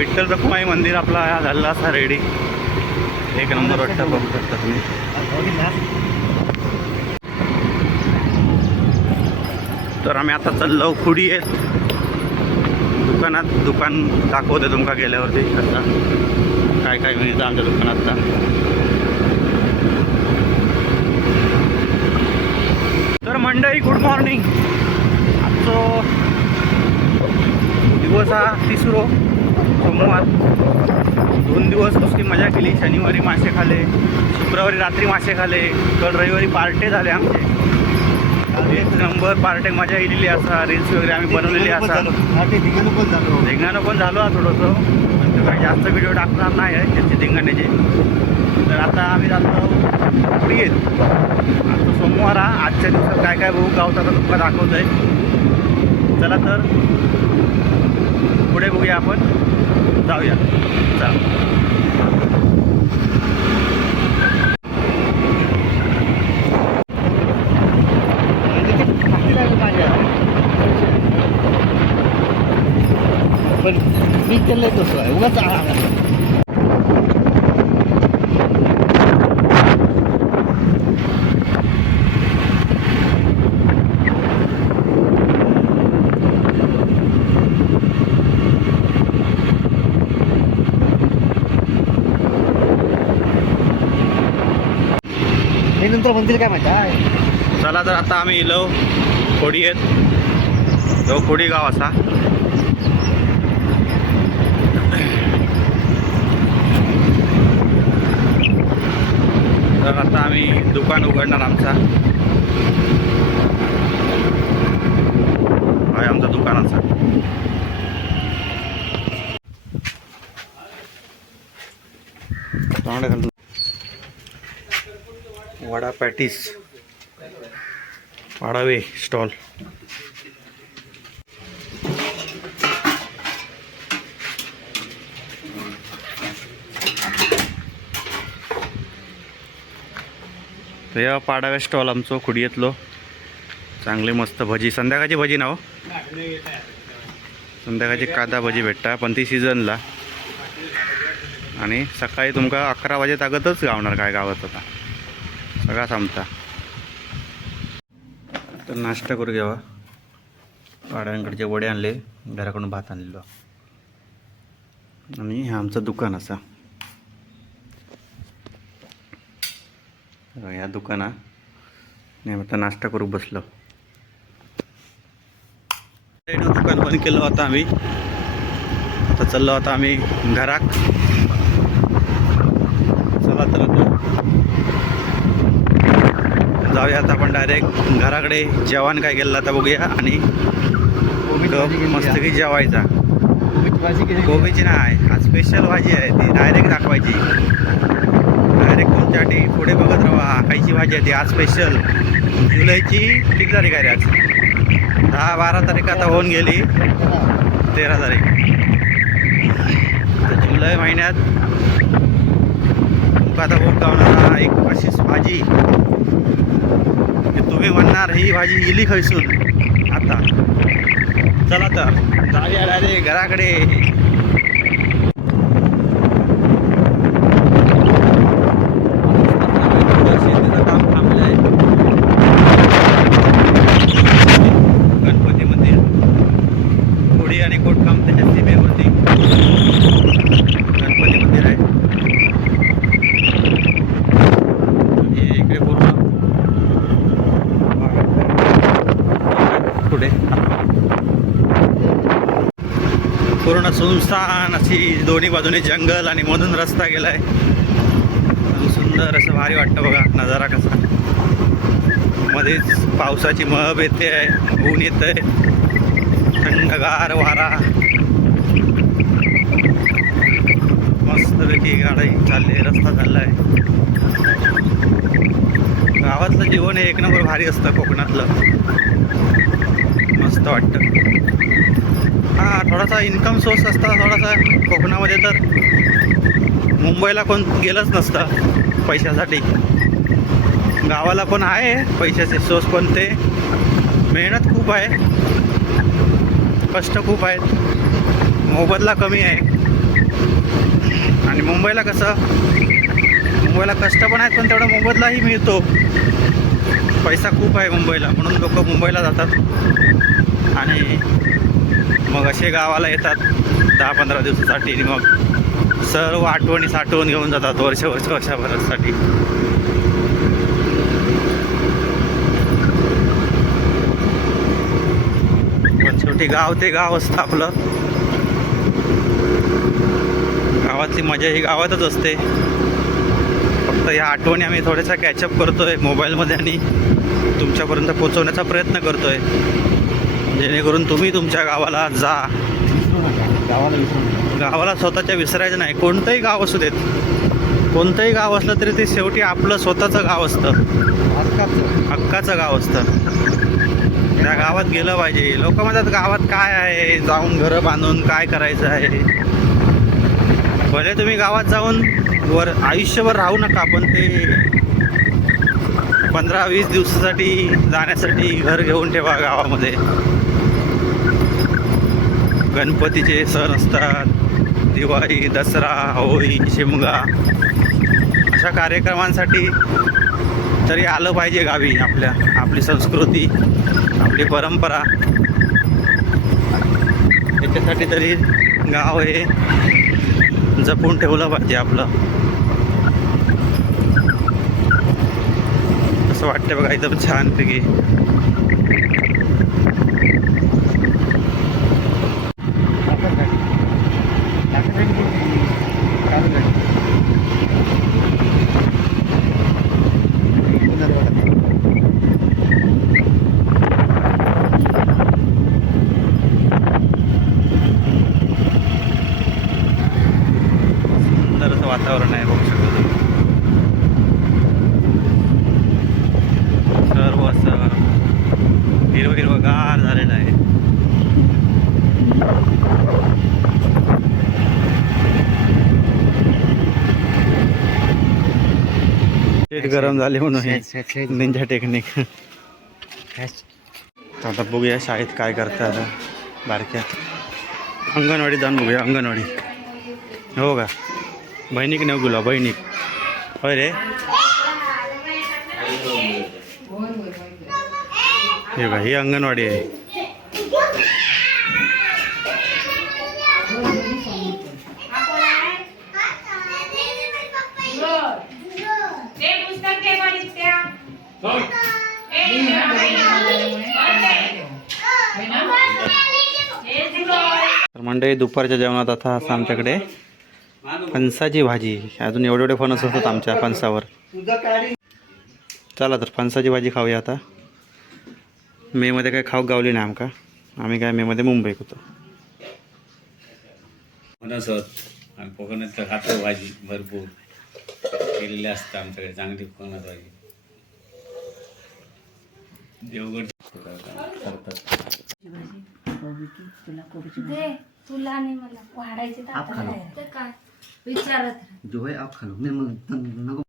विठ्ठल रखुमाई मंदिर आपला झालेला असा रेडी. एक नंबर वाटतं बघू शकता तुम्ही. तर आम्ही आता चाललो खुडी आहे दुकानात. दुकान दाखवते तुमका गेल्यावरती आता काय काय मिळतं आमच्या दुकानात. तर मंडळी गुड मॉर्निंग. आजचो दिवस हा तिसरो सोमवार. 2 दिवस नुसती मजा केली. शनिवारी मासे खाले, शुक्रवारी रात्री मासे खाले, काल रविवारी पार्टे झाले आमचे. एक नंबर पार्टे मजा येलेली असा. रील्स वगैरे आम्ही बनवलेली असा. धिंगाणं पण झालो थोडंसं, पण काही जास्त व्हिडिओ टाकणार नाही आहे त्याचे धिंगाण्याचे. तर आता आम्ही जातो पुढे येत. आजचा सोमवार हा. आजच्या दिवसात काय काय बघू गावचा तर तुमका दाखवत आहे. चला तर पुढे बघूया आपण. जाऊया चला. पण मी केलंय तसं आहे उगाच हे नंतर मंदिर काय माहिती आहे. चला तर आता आम्ही इलो खोडी आहेत. तो खोडी गाव असा. तर आता आम्ही दुकान उघडणार आमचा. आहे आमचा दुकानाचा. वडा पॅटीस वाडावे स्टॉल. तर या पाडाव्या स्टॉल आमचो खुडीयेतलो. चांगली मस्त भजी, संध्याकाळची भजी ना हो. संध्याकाळची कांदा भजी भेटता, पण ती सीझनला. आणि सकाळी तुमका 11 वाजे तागतच गावणार काय गावात आता सगळा थांबता. तर नाश्ता करू घ्यावा. पाड्यांकडचे वडे आणले, घराकडून भात आणलेलो. आणि हे आमचं दुकान असा. या दुकानात नाही आता नाश्ता करू बसलो. दुकान बंद केलं आता आम्ही. आता चाललो आता आम्ही घराक. चला तर आता जाऊया आता आपण डायरेक्ट घराकडे. जेवण काय केलं आता बघूया. आणि मस्तपैकी जेवायचा. कोबीची नाही, आज स्पेशल भाजी आहे ती डायरेक्ट दाखवायची. डायरेक्ट तुमच्यासाठी पुढे बघत राहा. खायची भाजी आहे ती आज स्पेशल. जुलैची किती तारीख आहे रे आज? 10-12 तारीख आता होऊन गेली. 13 तारीख. तर जुलै महिन्यात तुमका आता खूप गावणार एक अशीच भाजी. तुम्ही म्हणणार ही भाजी इली खैसून. आता चला तर जाऊया डायरेक्ट घराकडे. पूर्ण सुनसान अशी दोन्ही बाजूने जंगल आणि मधून रस्ता गेलाय. सुंदर असं भारी वाटतं बघा नजारा कसा. मध्येच पावसाची मळब येते आहे, ऊन येत आहे, थंडगार वारा. मस्तपैकी गाडी चालली, रस्ता चाललाय. गावातलं जीवन हे एक नंबर भारी असतं कोकणातलं. मस्त वाटतं. हां, थोडासा इन्कम सोर्स असता थोडासा कोकणामध्ये. तर मुंबईला कोण गेलंच नसतं पैशासाठी. गावाला पण आहे पैशाचे सोर्स, पण ते मेहनत खूप आहे, कष्ट खूप आहेत, मोबदला कमी आहे. आणि मुंबईला कसं, मुंबईला कष्ट पण आहेत पण तेवढा मोबदलाही मिळतो. पैसा खूप आहे मुंबईला, म्हणून लोक मुंबईला जातात आणि मग असे गावाला येतात 10-15 दिवसासाठी आणि मग सर्व आठवणी साठवून घेऊन जातात वर्षभरासाठी. पण शेवटी गाव ते गाव असतं आपलं. गावातली मजा ही गावातच असते. फक्त ह्या आठवणी आम्ही थोड्याशा कॅचअप करतोय मोबाईलमध्ये आणि तुमच्यापर्यंत पोहोचवण्याचा प्रयत्न करतोय, जेणेकरून तुम्ही तुमच्या गावाला जा. गावाला विसरू नका. गावाला स्वतःच्या विसरायचं नाही. कोणतंही गाव असू देत, कोणतंही गाव असलं तरी ते शेवटी आपलं स्वतःचं गाव असतं, हक्काचं गाव असतं. त्या गावात गेलं पाहिजे. लोक म्हणतात गावात काय आहे, जाऊन घरं बांधून काय करायचं आहे. भले तुम्ही गावात जाऊन आयुष्यभर राहू नका, पण ते 15-20 दिवसासाठी जाण्यासाठी घर घेऊन ठेवा गावामध्ये. गणपतीचे सण असतात, दिवाळी, दसरा, होळी, शिमगा, अशा कार्यक्रमांसाठी तरी आलं पाहिजे गावी. आपली संस्कृती, आपली परंपरा, त्याच्यासाठी तरी गाव हे जपून ठेवलं पाहिजे आपलं. असं वाटतं बघा एकदम छानपैकी. सुंदर असं वातावरण आहे, बघू शकतो तुम्ही. सर्व असं हिरवगार झालेलं आहे. शेत गरम झाले म्हणून हे निंजा टेक्निक. आता बघूया शाळेत काय करतात बारक्या. अंगणवाडी जाऊन बघूया. अंगणवाडी हो का, बहिणीक नेऊ गेलो. बहिणीक होय रे. हे बघा, ही अंगणवाडी आहे. तर मंडळी, दुपारच्या जेवणात आता असं आमच्याकडे फणसाची भाजी. अजून एवढे फणस असतात आमच्या फणसावर. चला तर फणसाची भाजी खाऊया आता. मेमध्ये काय खाऊ गावली नाही आमका. आम्ही काय मेमध्ये मुंबईत होतो. फणस होत आणि कोकणातलं खातो भाजी भरपूर केलेली असतं आमच्याकडे. चांगली फणस भाजी देवगड करतात. तुला आणि मला वाढायचे तर काय विचारत जो है आप खा लो. नहीं मग नको.